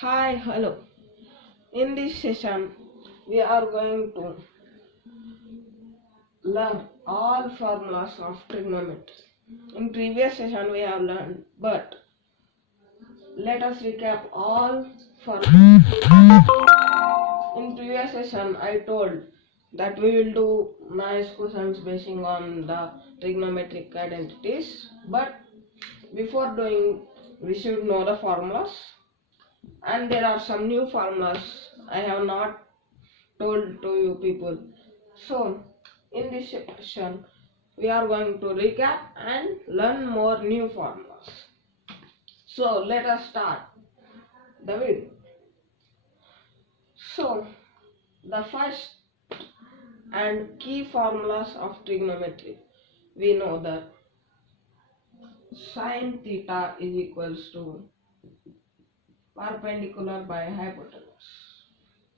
Hi, hello. In this session, we are going to learn all formulas of trigonometry. In previous session, we have learned, but let us recap all formulas. In previous session, I told that we will do nice questions basing on the trigonometric identities, but before doing, we should know the formulas. And there are some new formulas I have not told to you people. So in this section we are going to recap and learn more new formulas. So let us start the video. So the first and key formulas of trigonometry, we know that sine theta is equals to perpendicular by hypotenuse.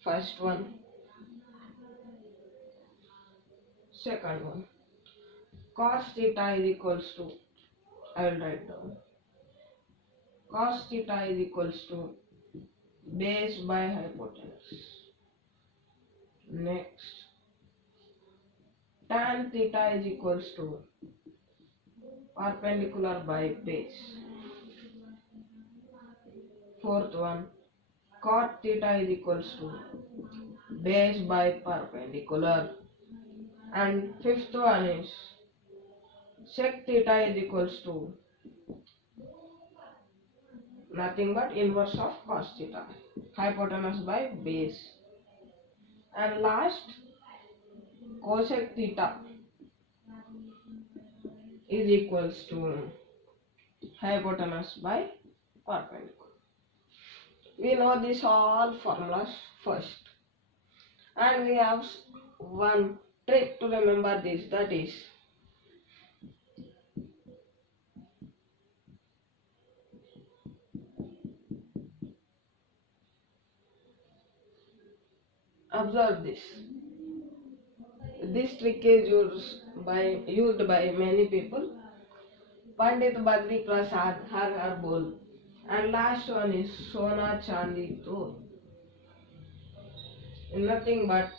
First one. Second one, cos theta is equals to, I will write down, cos theta is equals to base by hypotenuse. Next, tan theta is equals to perpendicular by base. Fourth one, cot theta is equals to base by perpendicular. And fifth one is sec theta is equals to nothing but inverse of cos theta, hypotenuse by base. And last, cosec theta is equals to hypotenuse by perpendicular. We know these all formulas first, and we have one trick to remember this, that is observe this. This trick is used by many people. Pandit Badri Prasad Har Bol, and last one is Sona Chandi Dol. Nothing but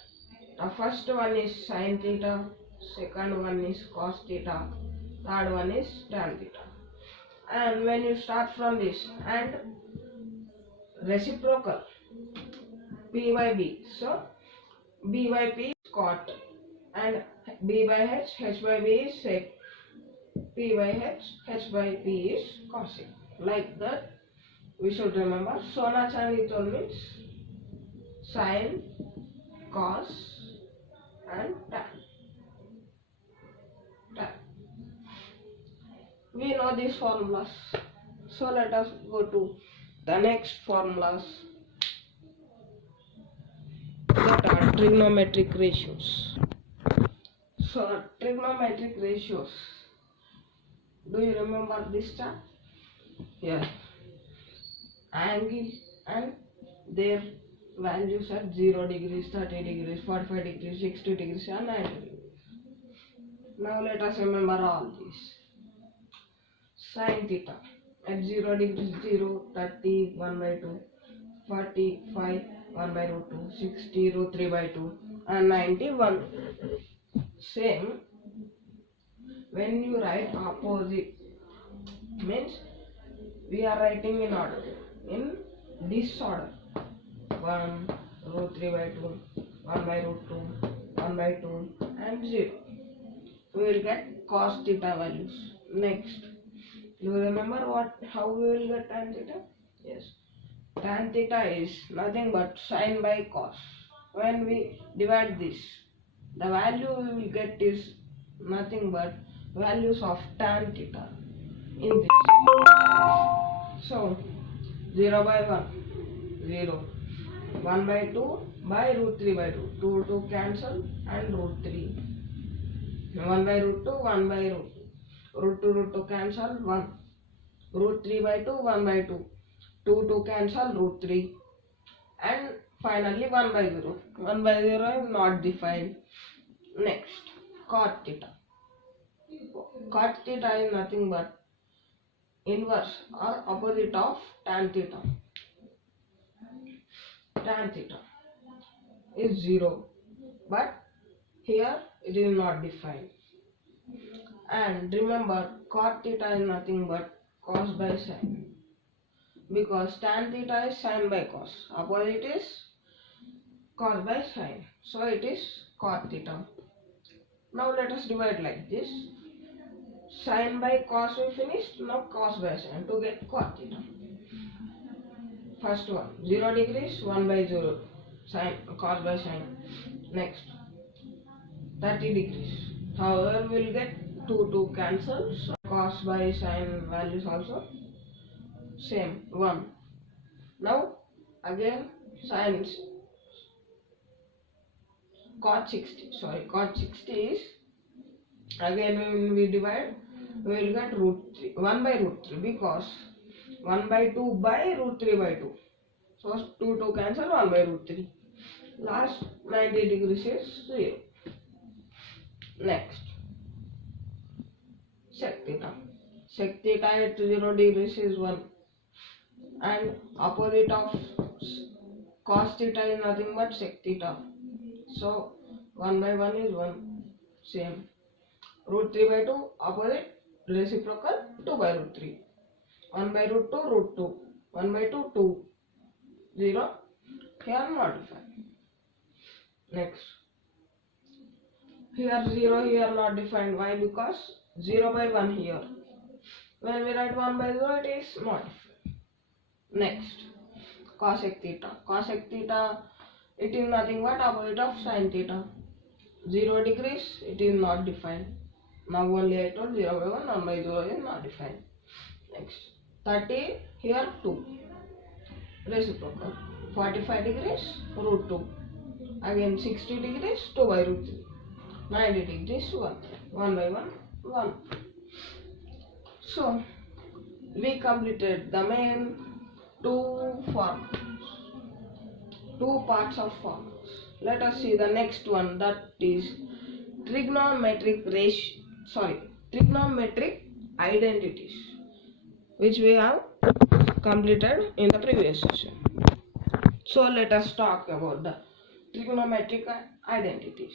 the first one is sin theta, second one is cos theta, third one is tan theta. And when you start from this and reciprocal P by B, so B by P is cot and B by H by B is sec, P by H by P is cosec. Like that we should remember. Sona Chandi Dol means sin, cos and tan. We know these formulas, so let us go to the next formulas, that are trigonometric ratios. So trigonometric ratios, do you remember this chart? Yes. Angle and their values at 0 degrees, 30 degrees, 45 degrees, 60 degrees and 90 degrees. Now let us remember all these. Sin theta at 0 degrees 0, 30 1 by 2, 45 1 by root 2, 60 root 3 by 2 and 91. Same when you write opposite, means we are writing in order, in disorder. 1 root 3 by 2, 1 by root 2, 1 by 2 and 0. We will get cos theta values. Next, you remember how we will get tan theta? Yes. Tan theta is nothing but sin by cos. When we divide this, the value we will get is nothing but values of tan theta in this. So 0 by 1, 0. 1 by 2 by root 3 by 2. 2 cancel and root 3. 1 by root 2, 1 by root 2. Root 2 cancel, 1. Root 3 by 2, 1 by 2. 2 cancel, root 3. And finally 1 by 0. 1 by 0 is not defined. Next, cot theta. Cot theta is nothing but inverse or opposite of tan theta. tan theta is 0, but here it is not defined. And remember, cot theta is nothing but cos by sin, because tan theta is sin by cos, opposite is cos by sin, so it is cot theta. Now let us divide like this. Sin by cos we finished, now cos by sin to get cot theta. First one, 0 degrees, 1 by 0, sin, cos by sin. Next, 30 degrees. However, we will get 2 cancel, so cos by sin values also same, 1. Now, again, sin cot 60, cot 60 is, again when we divide, we will get root 3, 1 by root 3, because 1 by 2 by root 3 by 2. So 2 cancel, 1 by root 3. Last 90 degrees is 0. Next, sec theta. Sec theta at 0 degrees is 1. And opposite of cos theta is nothing but sec theta. So 1 by 1 is 1. Same. Root 3 by 2, opposite, reciprocal, 2 by root 3. 1 by root 2, root 2. 1 by 2, 2. 0. Here modify. Next. Here 0, here not defined. Why? Because 0 by 1 here. When we write 1 by 0, it is modified. Next. Cosec theta. Cosec theta, it is nothing but opposite of sin theta. 0 degrees, it is not defined. Now only I told 0 by 1, 1 by 0 is not defined. Next. 30, here 2. Reciprocal. 45 degrees, root 2. Again 60 degrees, 2 by root 3. 90 degrees, 1. 1 by 1, 1. So, we completed the main 2 formulas. 2 parts of formulas. Let us see the next one, that is trigonometric identities, which we have completed in the previous session. So let us talk about the trigonometric identities.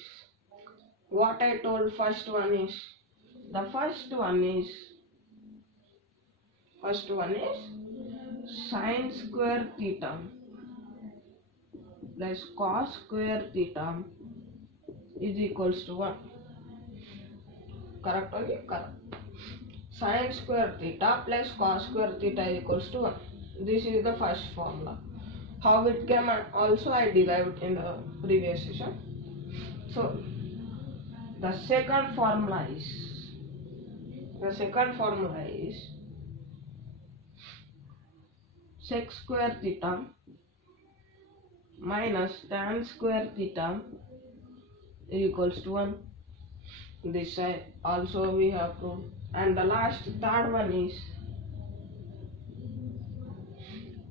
What I told, first one is sin square theta plus cos square theta is equals to 1. Correct? Okay, correct. Sin square theta plus cos square theta is equals to 1. This is the first formula. How it came also I derived in the previous session. So the second formula is sec square theta minus tan square theta is equals to 1. This side also we have proved. And the last, third one is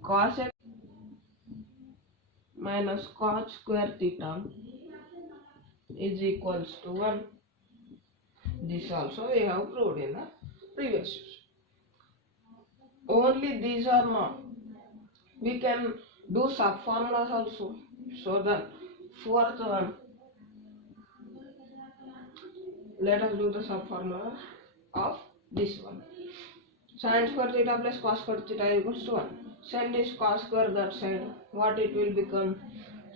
cosec minus cot square theta is equals to 1. This also we have proved in the previous session. Only these are not. We can do sub formulas also. So the fourth one, let us do the sub formula of this one. Sin square theta plus cos square theta equals to 1. Send this cos square that side. What it will become?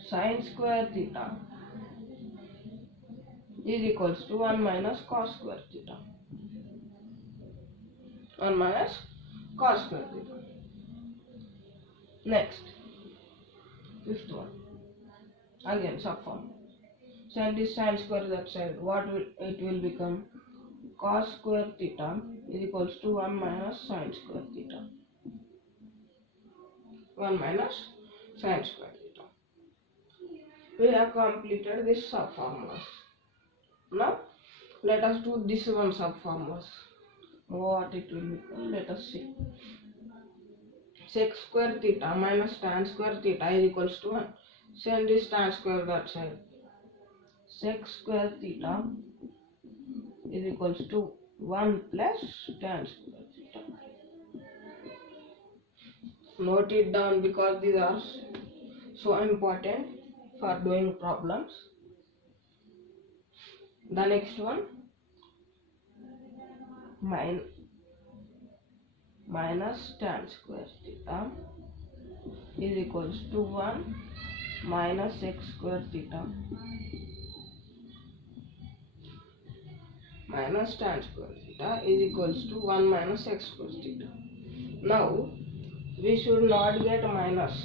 Sin square theta is equals to 1 minus cos square theta. 1 minus cos square theta. Next, fifth one. Again sub formula. Send this sin square that side. What will it will become? Cos square theta is equals to 1 minus sin square theta. 1 minus sin square theta. We have completed this sub formulas. Now let us do this one sub formulas. What it will become? Let us see. Sec square theta minus tan square theta is equals to 1. Send this tan square that side. Sec square theta is equals to 1 plus tan square theta. Note it down because these are so important for doing problems. The next one, minus tan square theta is equals to 1 minus x square theta minus tan square theta is equals to 1 minus x square theta. Now we should not get minus,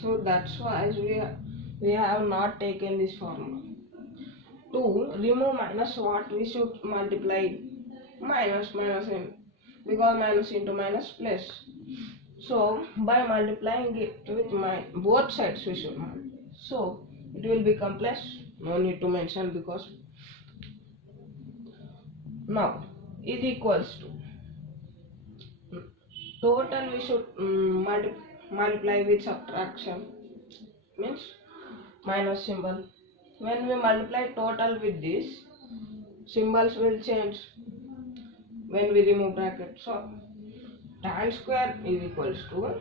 so that's why we have not taken this formula. To remove minus, what we should multiply? Minus in, because minus into minus plus. So by multiplying it with both sides we should multiply. So it will become plus. No need to mention, because now is equals to total we should multiply with subtraction, means minus symbol. When we multiply total with this, symbols will change when we remove bracket. So tan square is equals to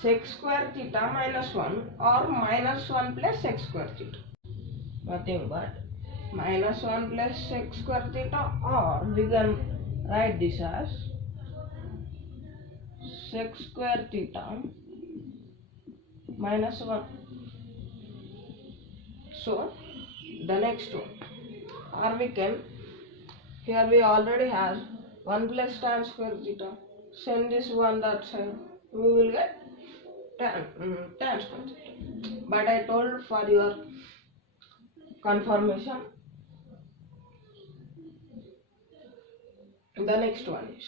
sec square theta minus 1 or minus 1 plus sec square theta. Nothing but minus 1 plus sec square theta, or we can write this as sec square theta minus 1. So the next one, or we can, here we already have 1 plus tan square theta, send this one that side, we will get tan square theta. But I told for your confirmation. The next one is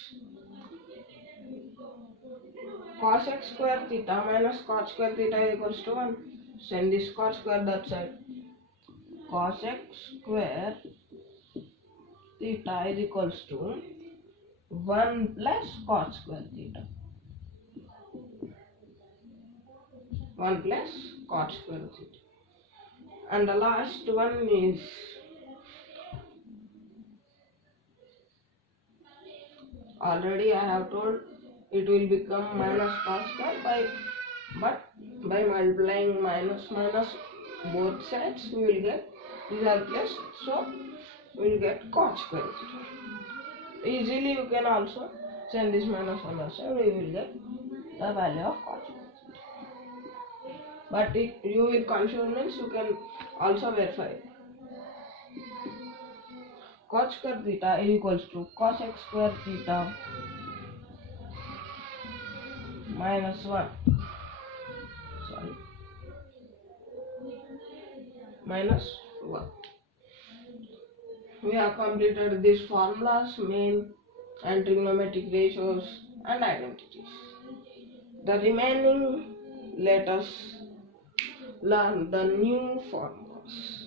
cos x square theta minus cot square theta equals to 1. Send this cot square that side. Cos x square theta is equals to 1 plus cot square theta. 1 plus cot square theta. And the last one is already I have told, it will become minus cos square but by multiplying minus both sides we will get plus, so we will get cot square theta. Easily you can also send this minus on the side, we will get the value of cot square theta. But if you will confuse, means you can also verify it. Cot square theta is equals to cos x square theta minus 1. Minus 1. We have completed these formulas, mean and trigonometric ratios and identities. The remaining, let us learn the new formulas.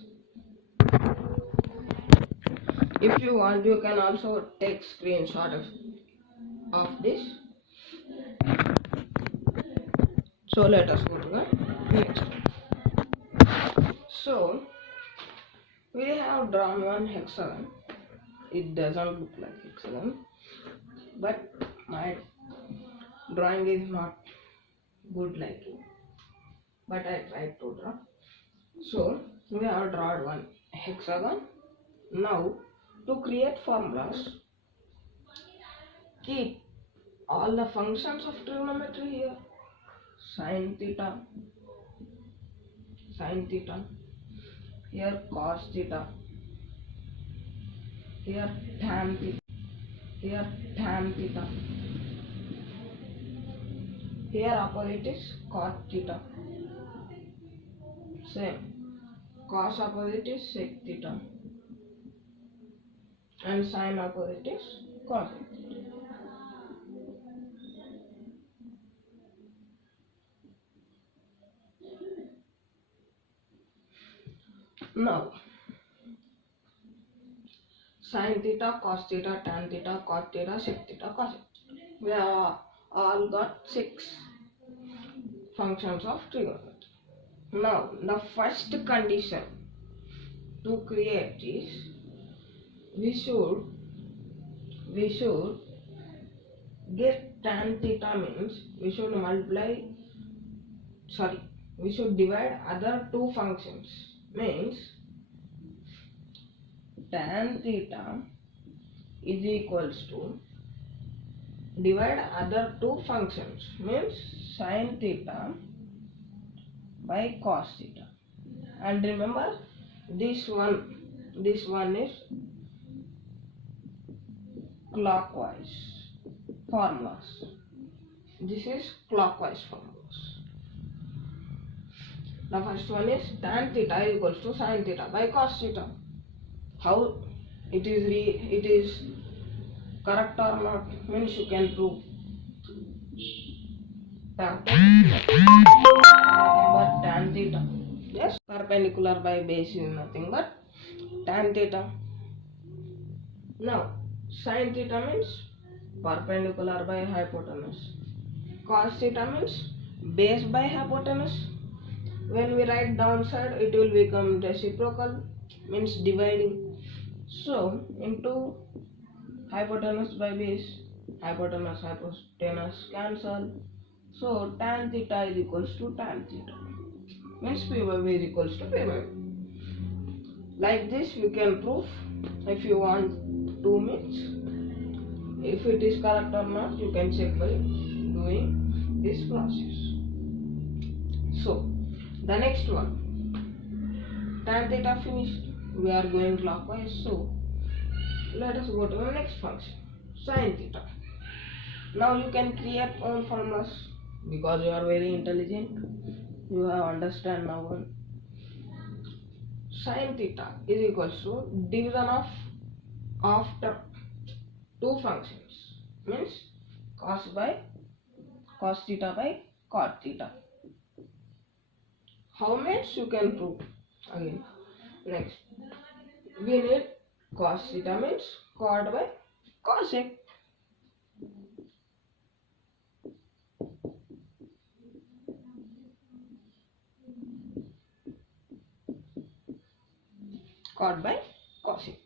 If you want, you can also take screenshot of this. So let us go to the next one. So we have drawn one hexagon. It doesn't look like hexagon, but my drawing is not good like it, but I tried to draw. So we have drawn one hexagon. Now to create formulas, keep all the functions of trigonometry here. Sin theta, here cos theta, here tan theta, here tan theta, here opposite is cot theta, same, cos opposite is sec theta, and sin opposite is cos theta. Now sin theta, cos theta, tan theta, cot theta, sec theta, cos theta. We have all got 6 functions of trigonometry. Now the first condition to create is we should get tan theta, means we should multiply we should divide other two functions. Means tan theta is equals to divide other two functions, means sin theta by cos theta. And remember, this one is clockwise formulas. This is clockwise formulas. The first one is tan theta equals to sin theta by cos theta. How it is correct or not? Means you can prove. But tan theta, yes, perpendicular by base is nothing but tan theta. Now sin theta means perpendicular by hypotenuse. Cos theta means base by hypotenuse. When we write downside, it will become reciprocal, means dividing. So into hypotenuse by base, hypotenuse cancel. So tan theta is equals to tan theta, means p by b is equals to p by b. Like this you can prove if you want 2 minutes. If it is correct or not, you can check by doing this process. So the next one, tan theta finished. We are going clockwise. So let us go to the next function, sin theta. Now you can create own formulas because you are very intelligent. You have understand now one. Sin theta is equals to division of after two functions, means cos theta by cot theta. How much you can prove? Again, next we need cos theta means cot by cosec. Cot by cosec.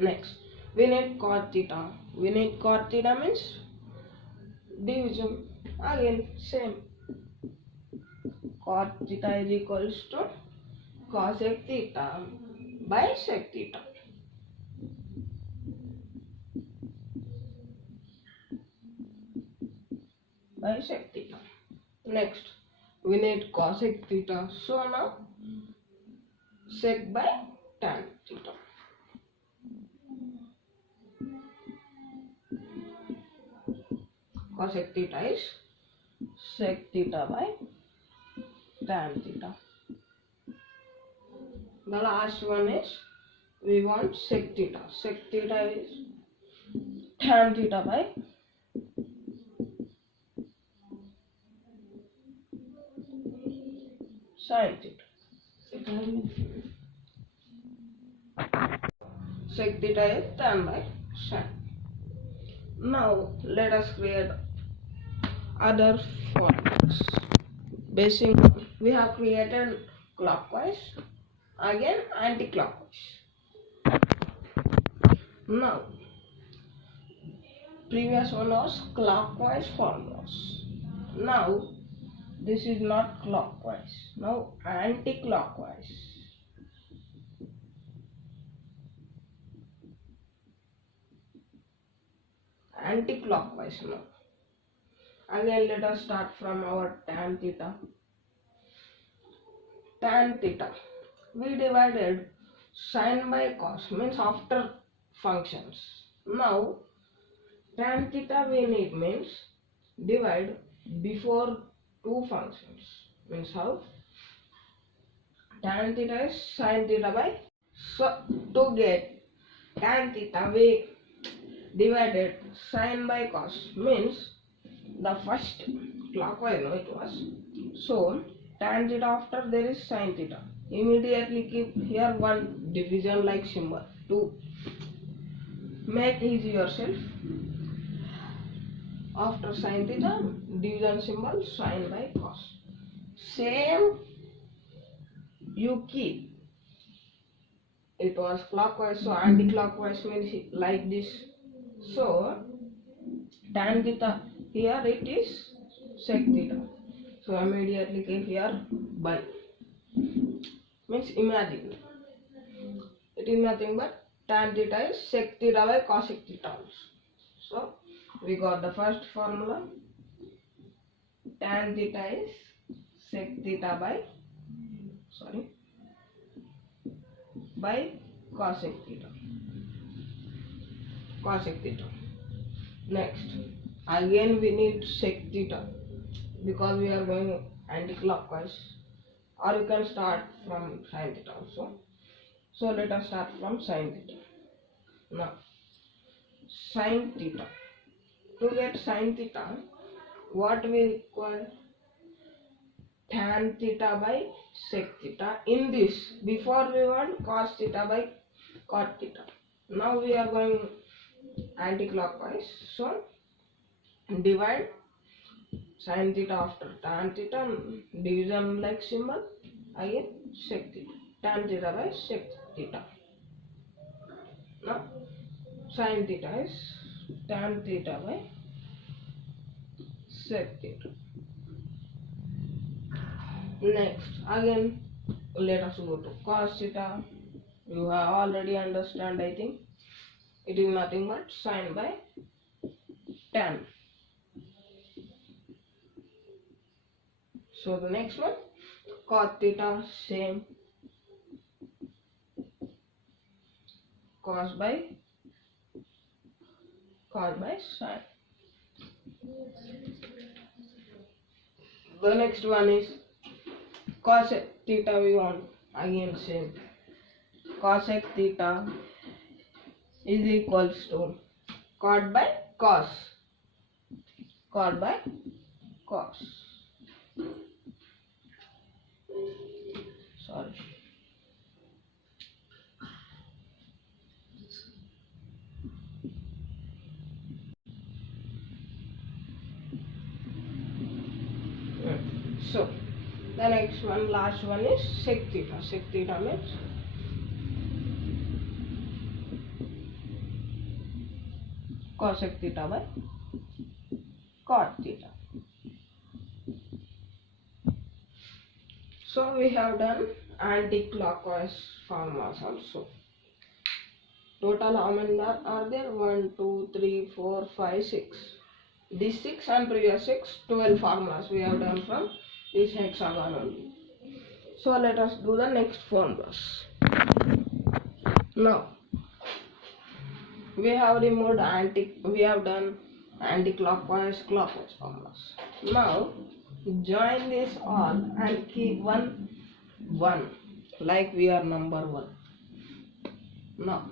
Next we need cot theta. We need cot theta means division. Again same. Cot theta is equals to cosec theta by sec theta. By sec theta. Next we need cosec theta. So now sec by tan theta. Cosec theta is sec theta by tan theta. The last one is we want sec theta. Sec theta is tan theta by sin theta. Sec theta is tan by sin. Now let us create other formulas. Basic, we have created clockwise, again anti-clockwise. Now previous one was clockwise formulas. Now this is not clockwise, now anti-clockwise. Anti-clockwise now. Again let us start from our tan theta. Tan theta, we divided sin by cos, means after functions. Now tan theta we need means divide before two functions. Means how? Tan theta is sin theta by, so to get tan theta we divided sin by cos, means the first clockwise no it was. So tan theta after there is sin theta. Immediately keep here one division like symbol to make easy yourself. After sin theta, division symbol sin by cos. Same you keep. It was clockwise, so anti-clockwise means like this. So tan theta here it is sec theta. So immediately click here by. Means imagine it is nothing but tan theta is sec theta by cosec theta also. So we got the first formula. Tan theta is sec theta by cosec theta. Next, again we need sec theta because we are going anti-clockwise, or you can start from sin theta also. So let us start from sin theta. Now sin theta. To get sin theta, what we require? Tan theta by sec theta. In this, before we want cos theta by cot theta. Now we are going anti-clockwise. So divide sin theta after tan theta, division like symbol, again sec theta. Tan theta by sec theta. Now sin theta is tan theta by sec theta. Next, again let us go to cos theta. You have already understand, I think. It is nothing but sin by tan. So the next one, cot theta, same. Cos by sin. The next one is cosec theta. We want again same. Cosec theta is equals to cot by cos. Sorry. So the next one, last one is sec theta. Sec theta means cosec theta by cot theta. So we have done anti-clockwise formulas also. Total how many are there? 1, 2, 3, 4, 5, 6. These 6 and previous 6, 12 formulas we have done from this hexagon only. So let us do the next formulas. Now we have done anti-clockwise, clockwise formulas. Now join this all and keep 1 like we are number 1. Now,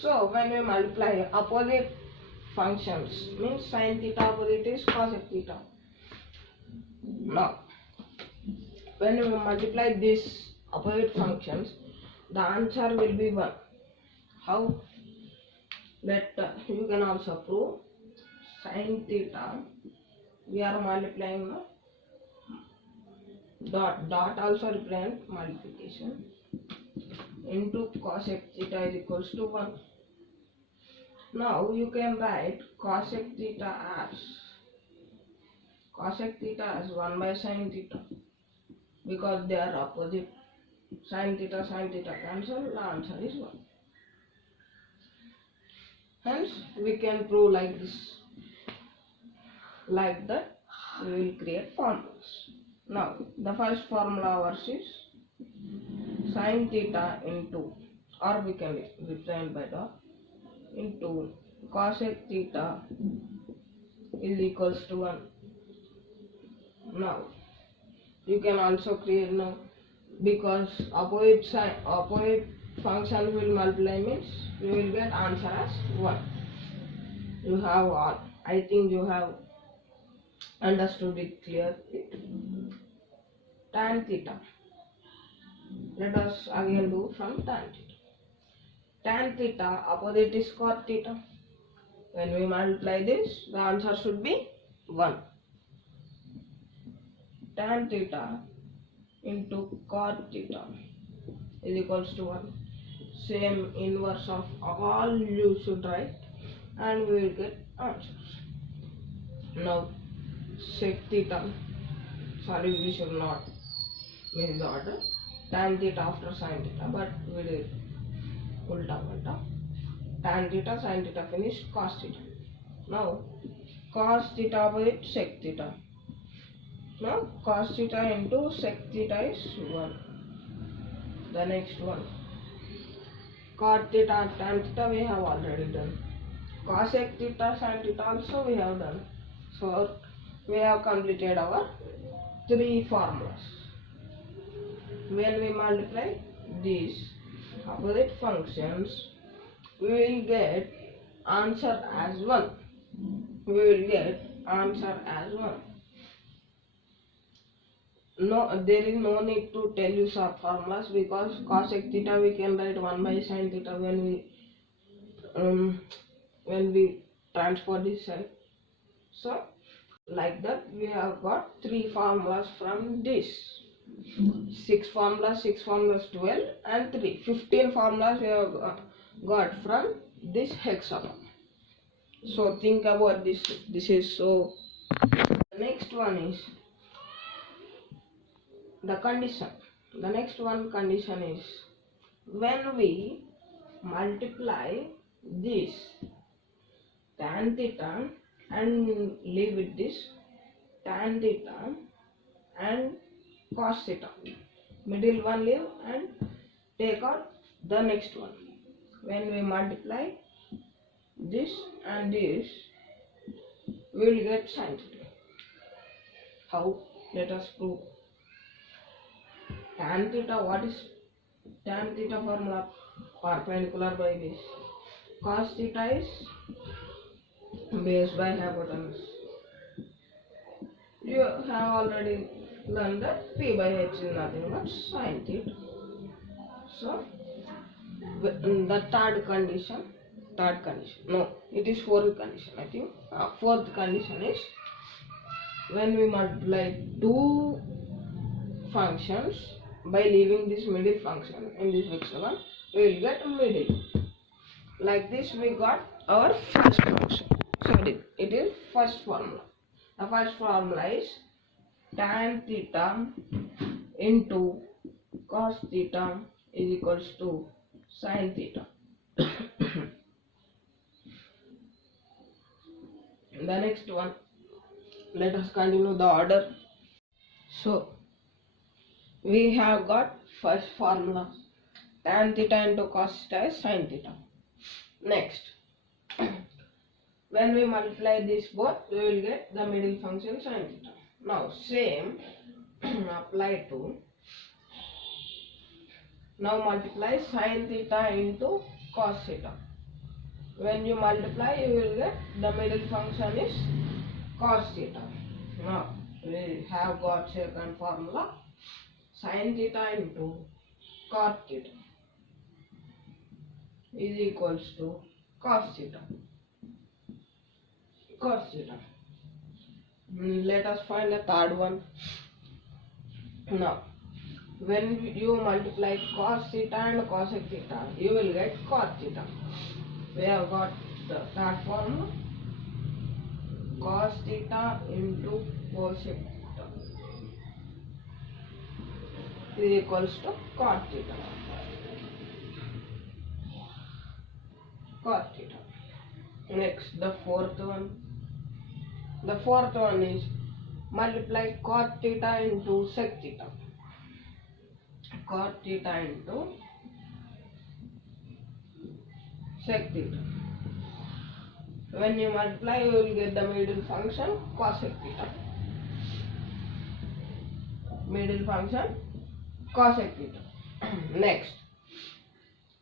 so when we multiply opposite functions, means sin theta opposite is cosec theta. Now when we multiply these opposite functions, the answer will be 1. How? That you can also prove. Sin theta, we are multiplying dot also represent multiplication, into cosec theta is equals to 1. Now you can write cosec theta as 1 by sin theta, because they are opposite. Sin theta cancel, the answer is 1. Hence we can prove like this. Like that we will create formulas. Now the first formula ours is sin theta into, or we can represent by dot, into cosec theta is equals to 1. Now you can also create now, because opposite function will multiply means you will get answer as 1. You have all, I think you have understood it clearly. Tan theta. Let us again do from tan theta. Tan theta opposite is cot theta. When we multiply this, the answer should be 1. Tan theta into cot theta is equals to 1. Same inverse of all you should write, and we will get answers. Now sec theta. Sorry, we should not miss the order. Tan theta after sin theta, but we did ulta ulta. Tan theta, sin theta finished, cos theta. Now cos theta with sec theta. Now cos theta into sec theta is 1. The next one, cot theta, tan theta we have already done. Cosec theta, sin theta also we have done. So we have completed our 3 formulas. When we multiply these opposite functions, we will get answer as 1. We will get answer as 1. No, there is no need to tell you some formulas, because cosec theta we can write 1 by sin theta when we transfer this side. So like that we have got 3 formulas from this. 6 formulas, 12 and 3. 15 formulas we have got from this hexagon. So think about this. This is so. The next one is the condition. The next one condition is when we multiply this tan theta and leave with this tan theta and cos theta, middle one leave and take out the next one. When we multiply this and this, we will get sin theta. How? Let us prove. Tan theta, what is tan theta formula? Perpendicular by base. Cos theta is base by hypotenuse. You have already learned that P by H is nothing but sin theta. So the third condition, no, it is fourth condition, I think. Fourth condition is when we multiply 2 functions by leaving this middle function in this hexagon, we will get middle. Like this we got our first function. Sorry, it is first formula. The first formula is tan theta into cos theta is equals to sin theta. The next one, let us continue the order. So we have got first formula, tan theta into cos theta is sin theta. Next, when we multiply this both, we will get the middle function sin theta. Now same apply to, now multiply sin theta into cos theta. When you multiply, you will get the middle function is cos theta. Now we have got second formula, sin theta into cos theta is equals to cos theta. Let us find the third one. Now when you multiply cos theta and cosec theta, you will get cos theta. We have got the third formula, cos theta into cosec theta is equals to cos theta. Next, the fourth one. The fourth one is multiply cos theta into sec theta. Cos theta into sec theta. When you multiply, you will get the middle function cosec theta. Middle function cosec theta. Next,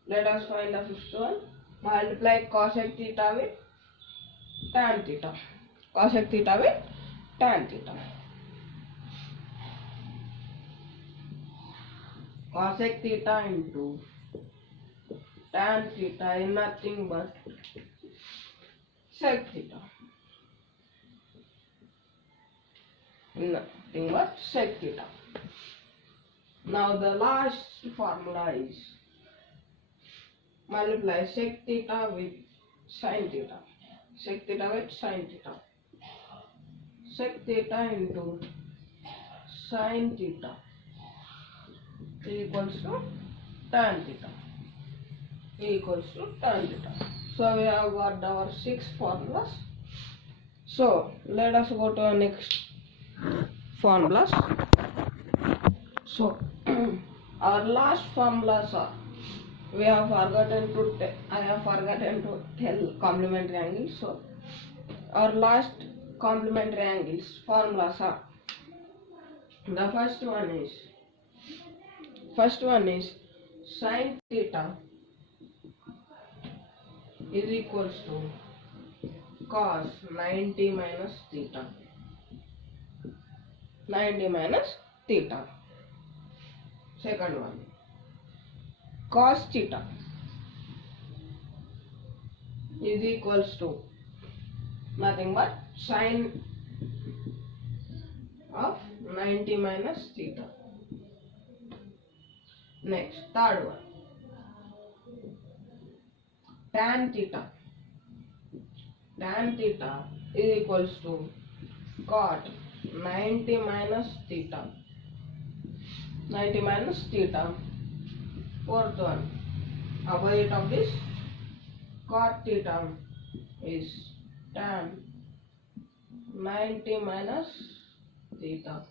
let us find the fifth one. Multiply cosec theta with tan theta. Cosec theta with tan theta. Cosec theta into tan theta is nothing but sec theta. Nothing but sec theta. Now the last formula is multiply sec theta with sin theta. Sec theta with sin theta. sec theta into sin theta is equals to tan theta equals to tan theta. So we have got our 6 formulas. So let us go to our next formulas. So our last formulas are, I have forgotten to tell complementary angles. So our last complementary angles formulas are, the first one is sin theta is equals to cos 90 minus theta. Second one, cos theta is equals to nothing but sin of 90 minus theta. Next, third one, tan theta is equals to cot 90 minus theta. Fourth one, opposite of this cot theta is tan 90 minus theta.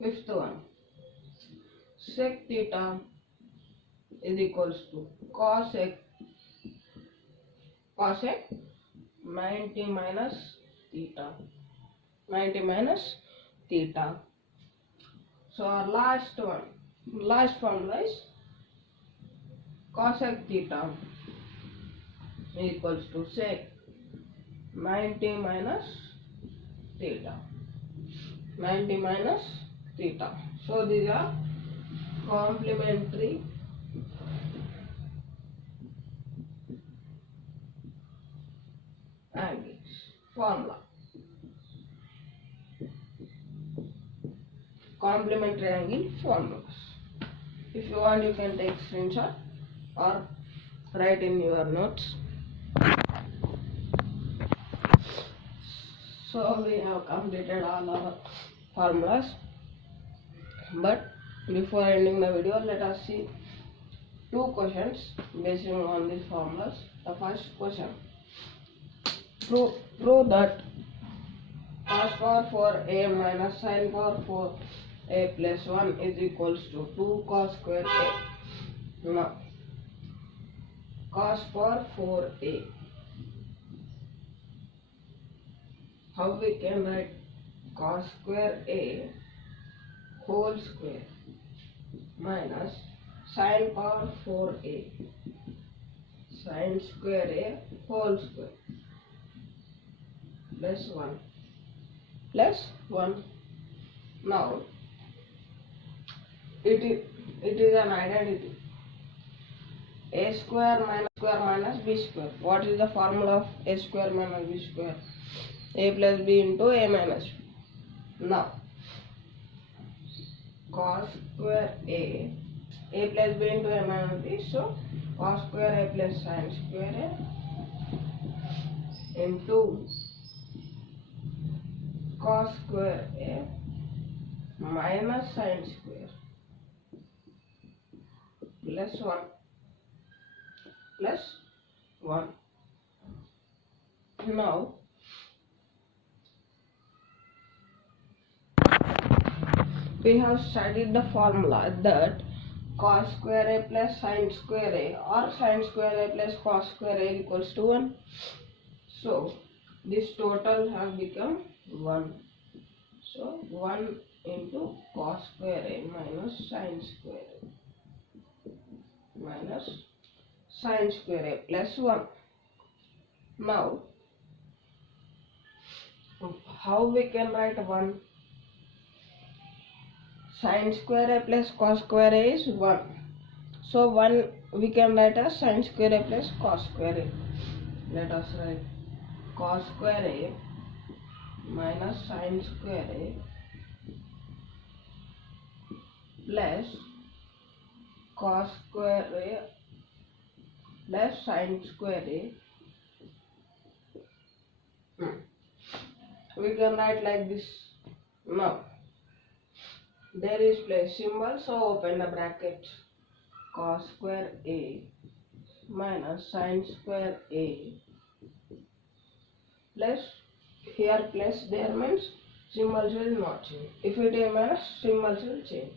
Fifth one, sec theta is equals to cosec 90 minus theta. So our last formula is cosec theta equals to sec 90 minus theta. So these are complementary angles formula. Complementary angle formulas. If you want, you can take screenshot or write in your notes. So we have completed all our formulas, but before ending the video, let us see 2 questions based on these formulas. The first question, prove that cos power 4a minus sin power 4a plus 1 is equals to 2 cos square a. Now, cos power 4a, how we can write cos square a whole square minus sin power 4a sin square a whole square plus 1. Now it is an identity, a square minus b square. What is the formula of a square minus b square? A plus b into a minus b. Now cos square a plus b into a minus b, so cos square a plus sin square a into cos square a minus sin square plus 1. Now we have studied the formula that cos square a plus sin square a or sin square a plus cos square a equals to 1. So this total have become 1. So 1 into cos square a minus sin square a plus 1. Now how we can write 1? Sin square a plus cos square a is 1. So 1 we can write as sin square a plus cos square a. Let us write cos square a minus sin square a plus cos square a plus sin square a We can write like this. Now, there is place symbol, so open the brackets. Cos square A minus sin square A plus, here plus there means symbols will not change. If it is minus, symbols will change.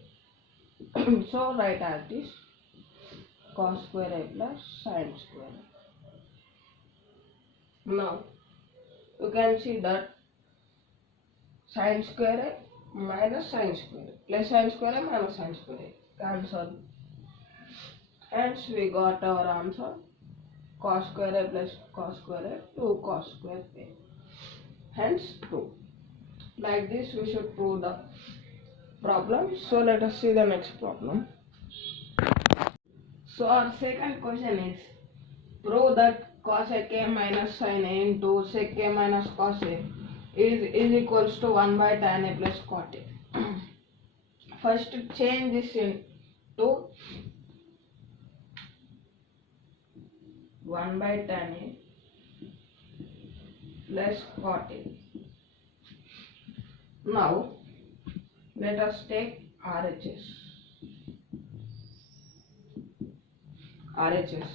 So write as this, cos square A plus sin square A. Now you can see that sin square A minus sin square A plus sin square A minus sin square A cancel. Hence we got our answer, cos square A plus cos square A, 2 cos square A. Hence 2. Like this we should prove the problem. So let us see the next problem. So our second question is, prove that cos AK minus sin A into sec A minus cos A is equals to 1 by tan A plus cot A. First change this into 1 by tan A plus cot A. Now let us take RHS. RHS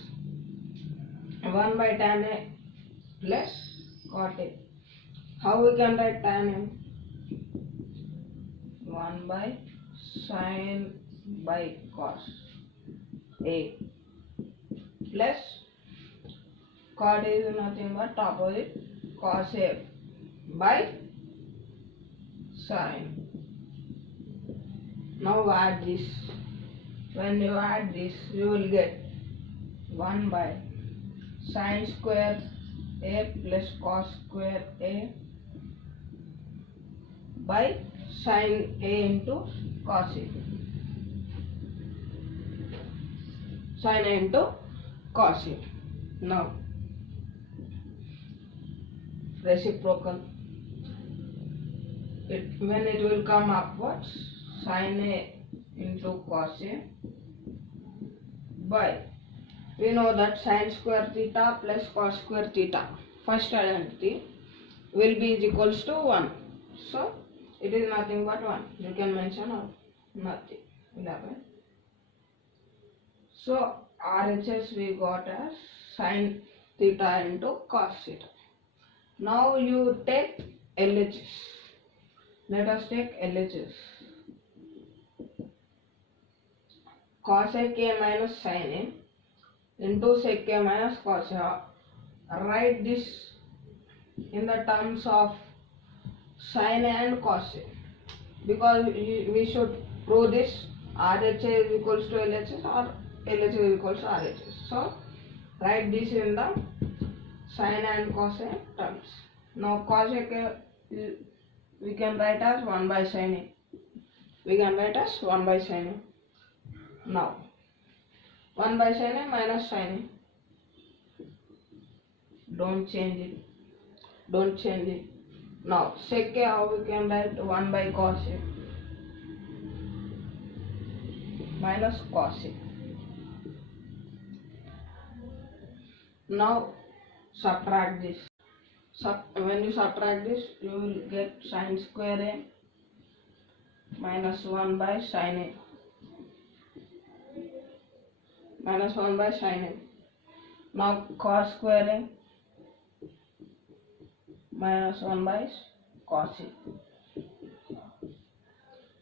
1 by tan A plus cot A. How we can write tan A? 1 by sin by cos A plus cot is nothing but opposite cos A by sin. Now add this. When you add this, you will get 1 by sin square A plus cos square A by sin A into cos A. Sin A into cos A. Now reciprocal. When it will come upwards, sin A into cos A by, we know that sin square theta plus cos square theta, first identity, will be is equals to 1. So it is nothing but 1. You can mention or nothing. 11. So RHS we got as sin theta into cos theta. Now you take LHS. Let us take LHS. Cos AK minus sin A into sec A minus cos A. Write this in the terms of sin A and cos A, because we should prove this RHS is equals to LHS or LHS is equals to RHS. So write this in the sin and cos A terms. Now cos A we can write as 1 by sin A. We can write as 1 by sin A. Now 1 by sin A minus sin A. Don't change it. Don't change it. Now sec A, how we can write 1 by cos A minus cos A. Now subtract this. When you subtract this, you will get sin square A minus 1 by sin A minus 1 by sin A. Now cos square A minus 1 by cos A.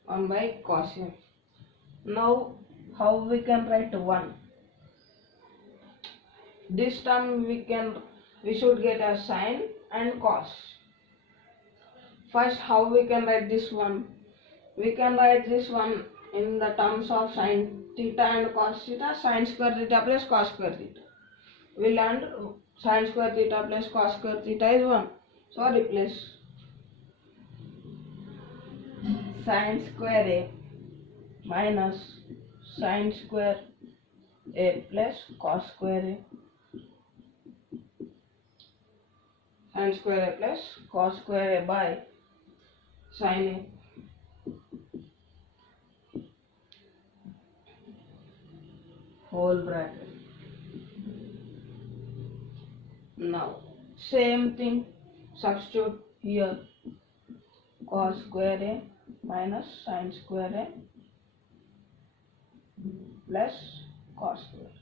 1 by cos A. Now how we can write 1? This term we should get a sin and cos. First, how we can write this one? We can write this one in the terms of sin theta and cos theta, sin square theta plus cos square theta. We learned sin square theta plus cos square theta is 1. So replace sin square A minus sin square A plus cos square A. Sin square A plus cos square A by sin A. Whole bracket. Now same thing, substitute here cos square a minus sin square a plus cos square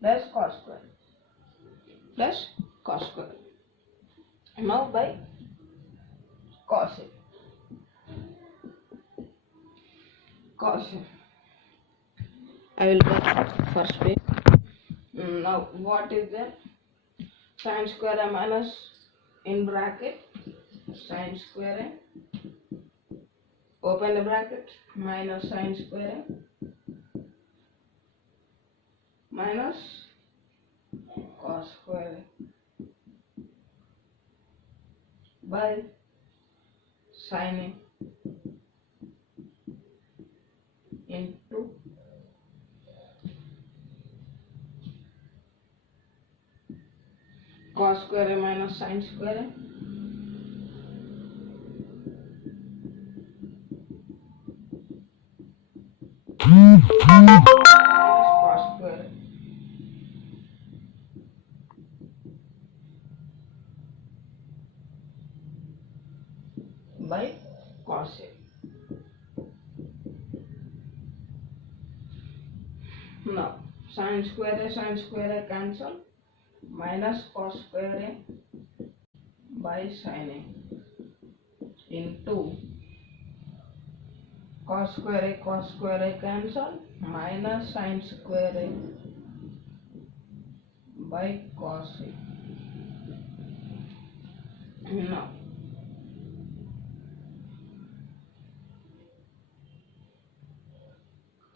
plus cos square plus cos square. Now by cos a. Cos a. I will get first way. Now what is that? Sin square a minus in bracket sin square a open the bracket minus sin square a minus cos square a by sin a into cos square a minus sin square a minus cos square by cos a. Now sin square a cancel minus cos square a by sin a into cos square a cancel minus sin square a by cos a. Now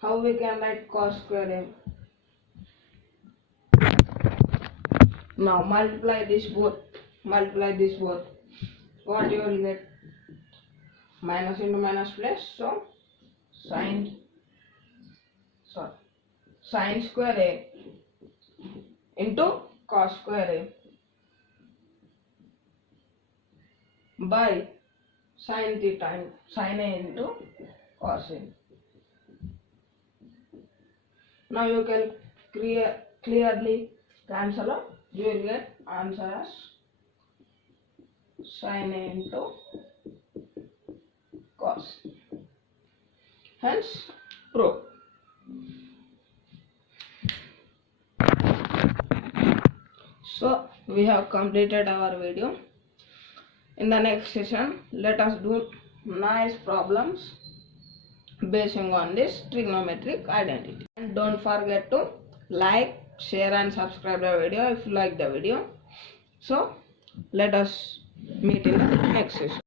how we can write cos square a? Now multiply this both. What you will get? Minus into minus plus, so sin square a into cos square a by sin theta sin a into cos a. Now you can clearly cancel out. You will get answer as sin a into cos. Hence true. So we have completed our video. In the next session, let us do nice problems basing on this trigonometric identity. And don't forget to like, share and subscribe the video if you like the video. So let us meet in the next session.